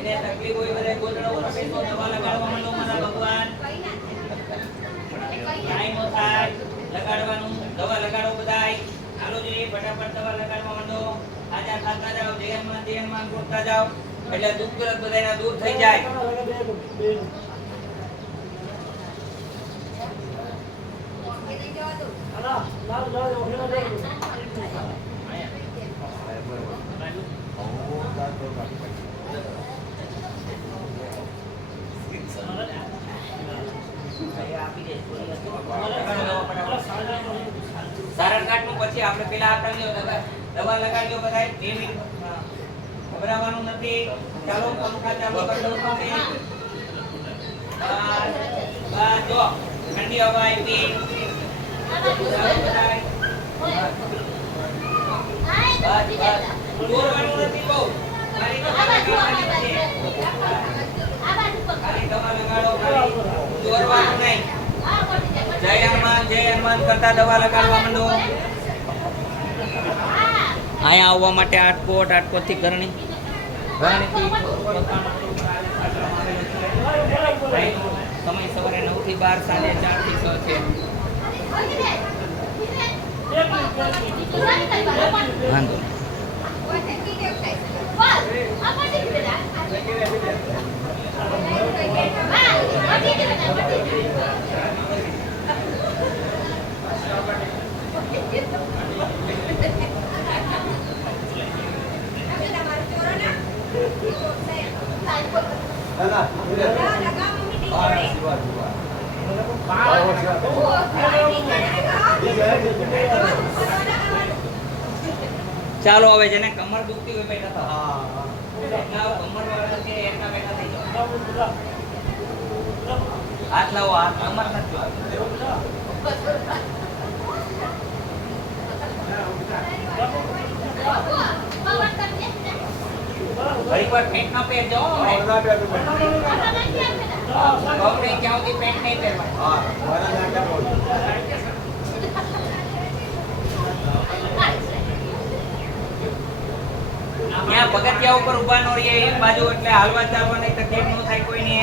એને તકલીફ હોય બધા ગોતડો ઉપર બેસો દવા લગાડવા માંડો મારા ભગવાન કાઈ નો થાય લગાડવાનું દવા લગાડો બધાય હાલો જોઈએ ફટાફટ દવા લગાડવા માંડો આજા ખાતા જાઓ જયનમાં ગોતતા જાઓ એટલે દુઃખ દર્દ બધાના દૂર થઈ જાય સારણ કાઢનું પછી આપણે પેલા આપણા દવા લગાડજો બધાય 2 મિનિટ ઘબરાવાનું નથી ચાલો પંખા ચાલુ કરી દો તમે બસ જો ઠંડી હવા આવી દોરવાનું નથી બહુ ખાલી દવા લગાડો દોરવાનું નહીં જય હનુમાન કરતા દવા લગાડવા માંડો અહીંયા આવવા માટે આટકોટ થી ઘરણી સમય સવારે 9 થી 12 સાંજે 4 થી 6 છે વાંધો ચાલો હવે જેને કમર દુખતી હોય બેઠા થાઓ કમર વાળા છે એના બેઠા થઈ જાઓ હાથ લાવો હાથ કમર નથી ઘણી વાર પેન્ટ ના પહેર જાઓ ગમે ક્યાં સુધી પેન્ટ નહીં પહેરવાનું પગથિયા ઉપર ઉભા નો રહીએ એક બાજુ એટલે હાલવા ચાલવાની તકલીફ ન થાય કોઈને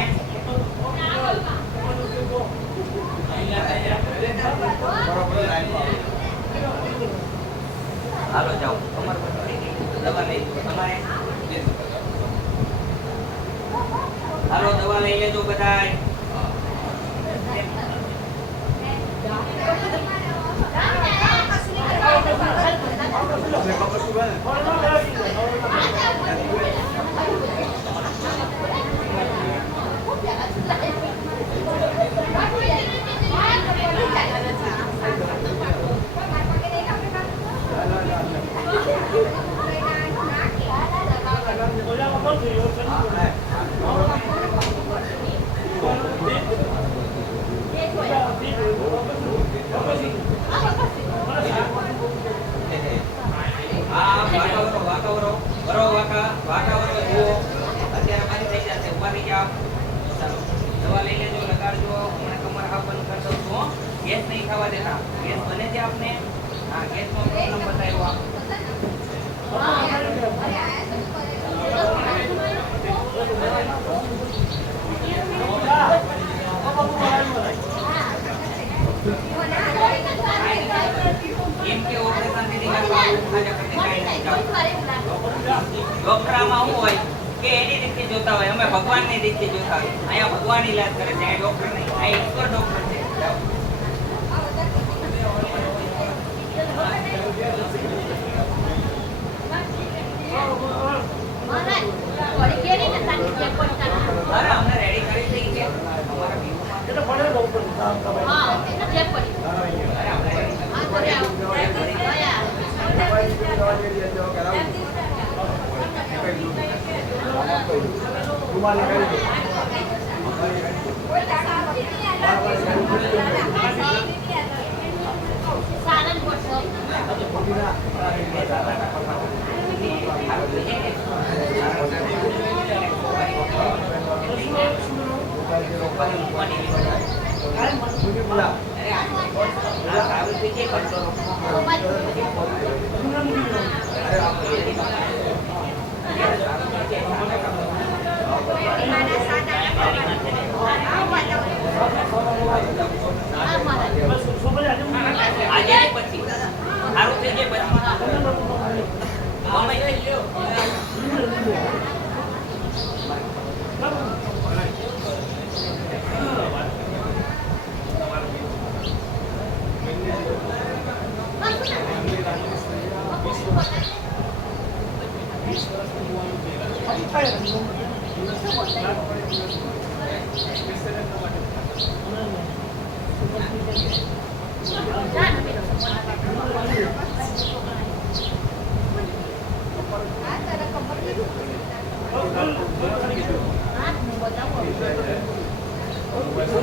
હાલો જાઓ કમર પર દવા લઈ તમારે હાલો દવા લઈ લેજો બધાય દવા લઈ લેજો લગાડજો હમણાં કમર હાફ બંધ કરી દઉં છું ગેસ નહીં ખાવા દેતા ગેસ બને છે આપને હા ગેસ નો પ્રોબ્લેમ બતાવ્યો એમ કે ઓપરેશન થી ડોક્ટરમાં શું હોય કે એની રીતે જોતા હોય અમે ભગવાનની રીતે જોતા હોય અહીંયા ભગવાન ઈલાજ કરે છે ડોક્ટર નહીં આ ઈશ્વર ડોક્ટર છે અરે અમને રેડી કરી દઈ છે અમારા એટલે પડે ડોક્ટર હા એટલે ચેક કરી અરે આપણે હા કરે આવો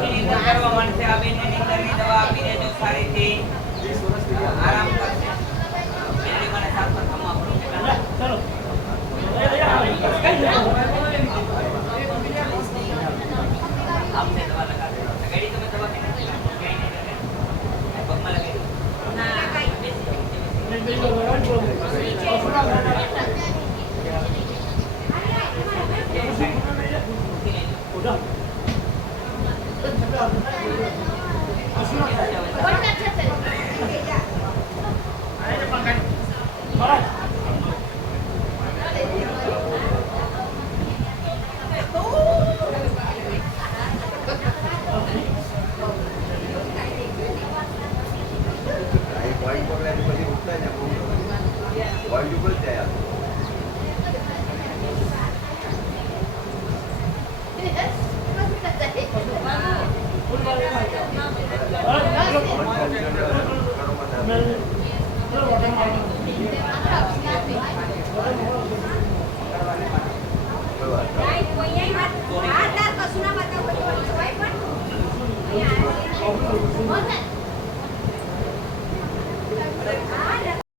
નિંદર કરવા માંડશે આ બેનને નિંદરની દવા આપી દેજો સારીથી આરામ કરશે બેનની મને સાત પ્રથમ આપણું છે ચલો આપને દવા લગાડો સગાડી તમે દવા કે નથી પગમાં લગાડી ના Kau